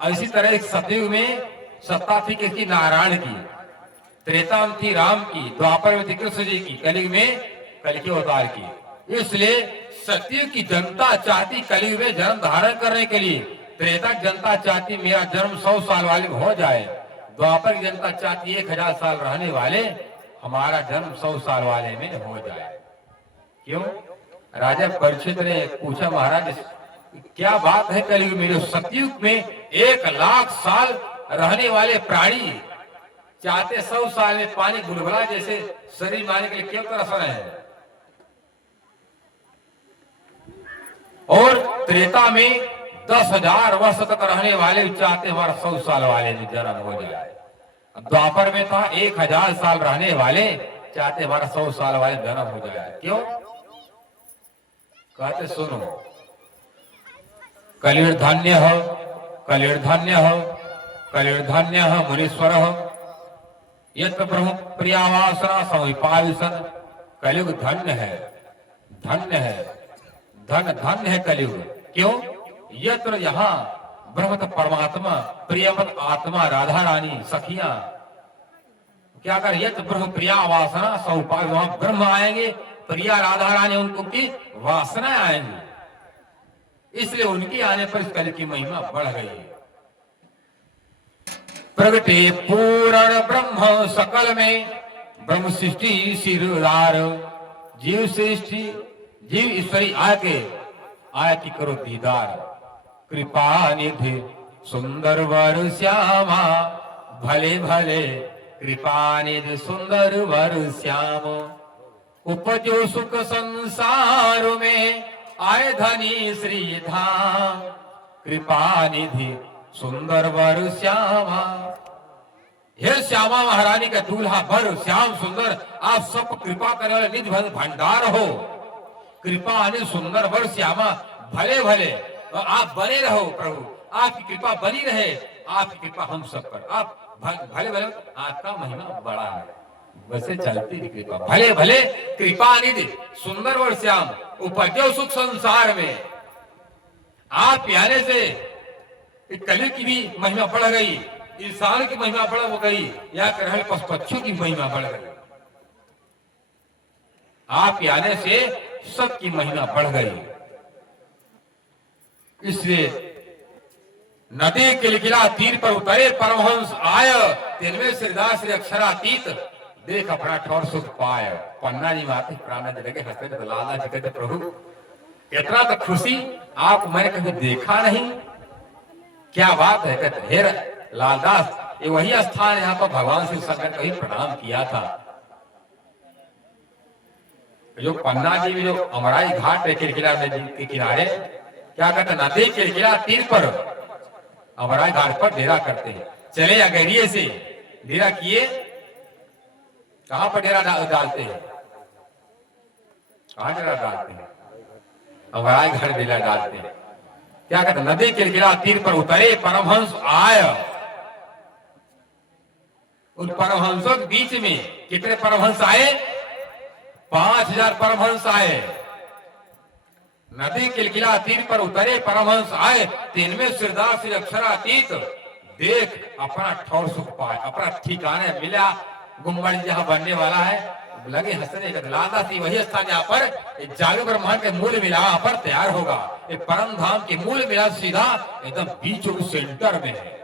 इसी तरह एक सतयुग में सत्ता थी किसकी? नारायण की। त्रेता में थी राम की, द्वापर में थी कृष्ण जी की, कलयुग में कल के अवतार की। इसलिए सतयुग की जनता चाहती कलयुग में जन्म धारण करने के लिए, त्रेता की जनता चाहती मेरा जन्म 100 साल वाले में हो जाए, द्वापर की जनता चाहती 1000 साल रहने वाले हमारा जन्म 100 साल वाले में हो जाए। क्यों? राजा परीक्षित ने पूछा, महाराज क्या बात है, कलयुग में सतयुग में 1,00,000 साल रहने वाले प्राणी चाहते 100 साल में पानी बुलबुला जैसे शरीर मारने के लिए क्यों तरस रहे हैं? और त्रेता में 10,000 वर्ष तक रहने वाले चाहते हमारा 100 साल वाले में जन्म हो जाए। द्वापर में था 1000 साल रहने वाले चाहते हमारा 100 साल वाले जन्म हो जाए। क्यों? कहते सुनो, कलिर्धन्य हो, कलिर्धन्य हो, कलिर्धन्य हो मुनीश्वर हो, यत्र ब्रह्म प्रियावासना समिपाविशन। कलयुग धन्य है, धन्य है, धन्य है कलयुग। क्यों? यत्र यहाँ ब्रह्म परमात्मा प्रियमत आत्मा राधा रानी सखियां क्या कर, यत्र ब्रह्म प्रिया वासना सौपाय, वहां ब्रह्म आएंगे, प्रिया राधा रानी उनको की वासना आएंगी, इसलिए उनके आने पर इस कल की महिमा बढ़ गई है। प्रगटे पूर्ण ब्रह्म सकल में, ब्रह्म सृष्टि सिरदार, जीव सृष्टि जीव ईश्वरी आके करो दीदार। कृपा निधि सुंदर वर श्यामा, भले भले कृपा निधि सुंदर वर श्याम। उपजो सुख संसार में, आए धनी श्री धाम। कृपा निधि सुंदर वर श्यामा, हे श्यामा महारानी का दूल्हा वर श्याम सुंदर, आप सब कृपा करने वाले निधि भंडार हो। कृपा निधि सुंदर वर श्यामा, भले भले और आप बने रहो प्रभु, आपकी कृपा बनी रहे, आपकी कृपा हम सब पर, आप भले भले, आपका महिमा बड़ा है, वैसे चलती थी कृपा। भले भले कृपा निधि सुंदर वर श्याम, उपजो सुख संसार में। आप आने से कलयुग की भी महिमा बढ़ गई, इंसान की महिमा बढ़ हो गई, या ग्रहण पशु पक्षियों की महिमा बढ़ गई। आप आने से सबकी महिमा बढ़ गई। इसलिए नदी किलकिला तीर पर उतरे परमहंस आय, तिनमें श्रीदास श्री अक्षरातीत, देख अपना ठौर सुख पाय। पन्ना जी माते प्राण लगे हंसते तो लाला जी कहते, प्रभु इतना तो खुशी आप मैंने कभी देखा नहीं, क्या बात है। कहते हे लालदास, ये वही स्थान है यहाँ पर भगवान श्री शंकर को ही प्रणाम किया था। जो पन्ना जी में जो अमराई घाट है किलकिला नदी के किनारे, क्या कहते नदी किलकिला तीर पर अमराई घाट पर डेरा करते हैं। चले अगरिये से डेरा किए, कहां पर डेरा डालते हैं? कहां डेरा डालते हैं? अमराई घाट डेरा डालते हैं। क्या कहते नदी किलकिला तीर पर उतरे परमहंस आय। उन परमहंसों के बीच में कितने परमहंस आए? 5000 परमहंस आए। नदी किलकिला तीर पर उतरे परमहंस आए, तिनमें श्रीदास श्री अक्षरातीत, देख अपना ठौर सुख पाए, अपना ठिकाने मिला। गुम्बद जहां बनने वाला है, लगे हंसने का लादा थी, वही स्थान यहाँ पर जागृत ब्रह्मांड के मूल मिलाप पर तैयार होगा। परम धाम के मूल मिलाप सीधा एकदम बीचों सेंटर में है।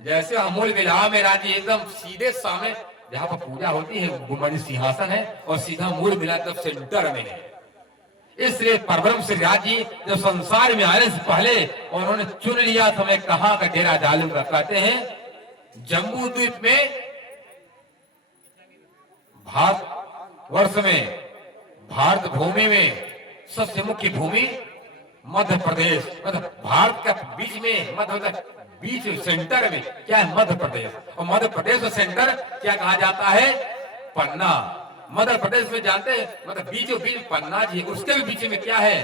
जैसे अमूल विलाह में राजी एकदम सीधे सामने जहां पर पूजा होती है, गुम्बद सिंहासन है, और सीधा मूल मिला एकदम सेंटर में है। इसलिए परब्रह्म श्री राजी जो संसार में आने से पहले उन्होंने चुन लिया था मैं कहां का डेरा डालूंगा। कहते हैं जम्बू द्वीप में, भारत वर्ष में, भारत भूमि में सबसे मुख्य भूमि मध्य प्रदेश, मतलब भारत का बीच में, मध्य बीच सेंटर में क्या है? मध्य प्रदेश। और मध्य प्रदेश का सेंटर क्या कहा जाता है? पन्ना। मध्य प्रदेश में जानते हैं, मतलब बीचों बीच पन्ना जी, उसके भी बीच में क्या है?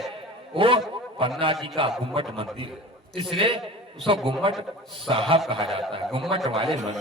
वो पन्ना जी का गुम्मट मंदिर है, इसलिए उसको गुम्मट साहब कहा जाता है, गुम्मट वाले मंदिर।